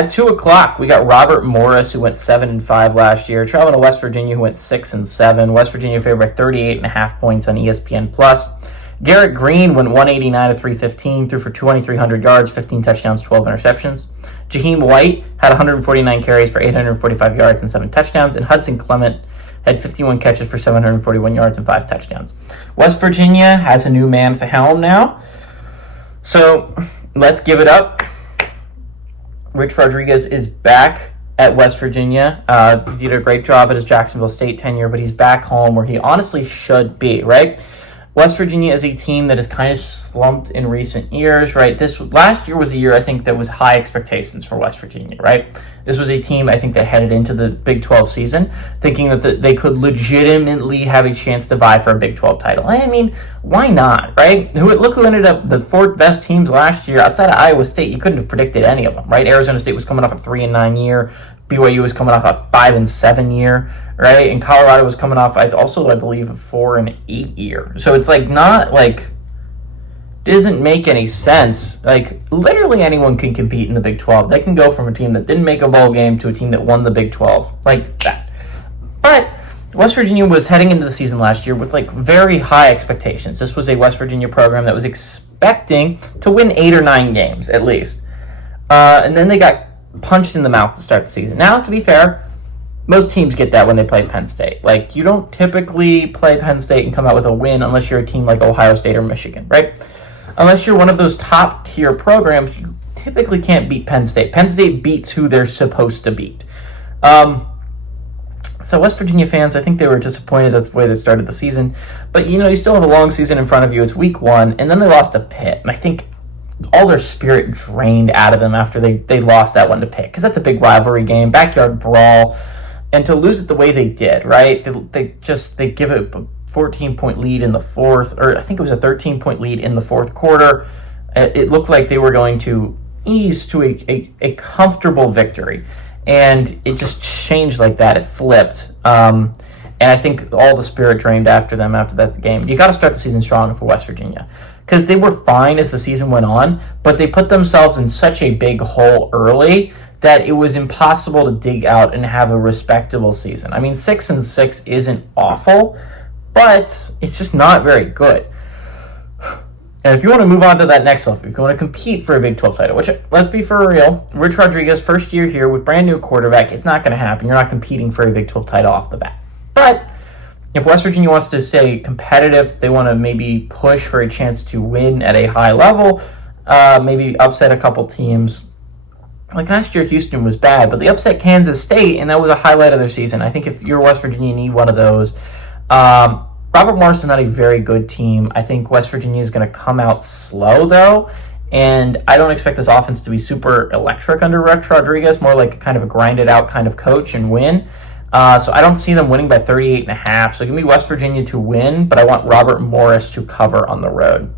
At 2 o'clock, we got Robert Morris, who went 7-5 last year, traveling to West Virginia, who went 6-7. West Virginia favored by 38.5 points on ESPN+. Garrett Green went 189 to 315, threw for 2,300 yards, 15 touchdowns, 12 interceptions. Jaheim White had 149 carries for 845 yards and 7 touchdowns, and Hudson Clement had 51 catches for 741 yards and 5 touchdowns. West Virginia has a new man at the helm now, so let's give it up. Rich Rodriguez is back at West Virginia. He did a great job at his Jacksonville State tenure, but he's back home where he honestly should be, right? West Virginia is a team that has kind of slumped in recent years, right? This last year was a year, I think, that was high expectations for West Virginia, right? This was a team, I think, that headed into the Big 12 season thinking that they could legitimately have a chance to vie for a Big 12 title. I mean, why not, right? Look who ended up the 4 best teams last year outside of Iowa State. You couldn't have predicted any of them, right? Arizona State was coming off a 3-9 year. BYU was coming off a 5-7 year, right? And Colorado was coming off, I believe, a 4-8 year. So it's like not like doesn't make any sense. Like literally anyone can compete in the Big 12. They can go from a team that didn't make a bowl game to a team that won the Big 12 like that. But West Virginia was heading into the season last year with like very high expectations. This was a West Virginia program that was expecting to win 8 or 9 games at least, and then they got punched in the mouth to start the season. Now, to be fair, most teams get that when they play Penn State. Like, you don't typically play Penn State and come out with a win unless you're a team like Ohio State or Michigan, right? Unless you're one of those top-tier programs, you typically can't beat Penn State. Penn State beats who they're supposed to beat. So West Virginia fans, I think they were disappointed that's the way they started the season. But, you still have a long season in front of you. It's week 1, and then they lost to Pitt. And I think all their spirit drained out of them after they lost that one to Pitt, because that's a big rivalry game, backyard brawl, and to lose it the way they did, right? They give it a 14-point lead in the fourth, or I think it was a 13-point lead in the fourth quarter. It looked like they were going to ease to a comfortable victory, and it just changed like that. It flipped, and I think all the spirit drained after that game. You got to start the season strong for West Virginia, because they were fine as the season went on, but they put themselves in such a big hole early that it was impossible to dig out and have a respectable season. I mean, 6-6 isn't awful, but it's just not very good. And if you want to move on to that next level, if you want to compete for a Big 12 title, which, let's be for real, Rich Rodriguez, first year here with brand new quarterback, it's not going to happen. You're not competing for a Big 12 title off the bat. But if West Virginia wants to stay competitive, they want to maybe push for a chance to win at a high level, maybe upset a couple teams. Like last year, Houston was bad, but they upset Kansas State, and that was a highlight of their season. I think if you're West Virginia, you need one of those. Robert Morris is not a very good team. I think West Virginia is going to come out slow, though, and I don't expect this offense to be super electric under Rich Rodriguez, more like kind of a grinded-out kind of coach and win. So I don't see them winning by 38.5. So give me West Virginia to win, but I want Robert Morris to cover on the road.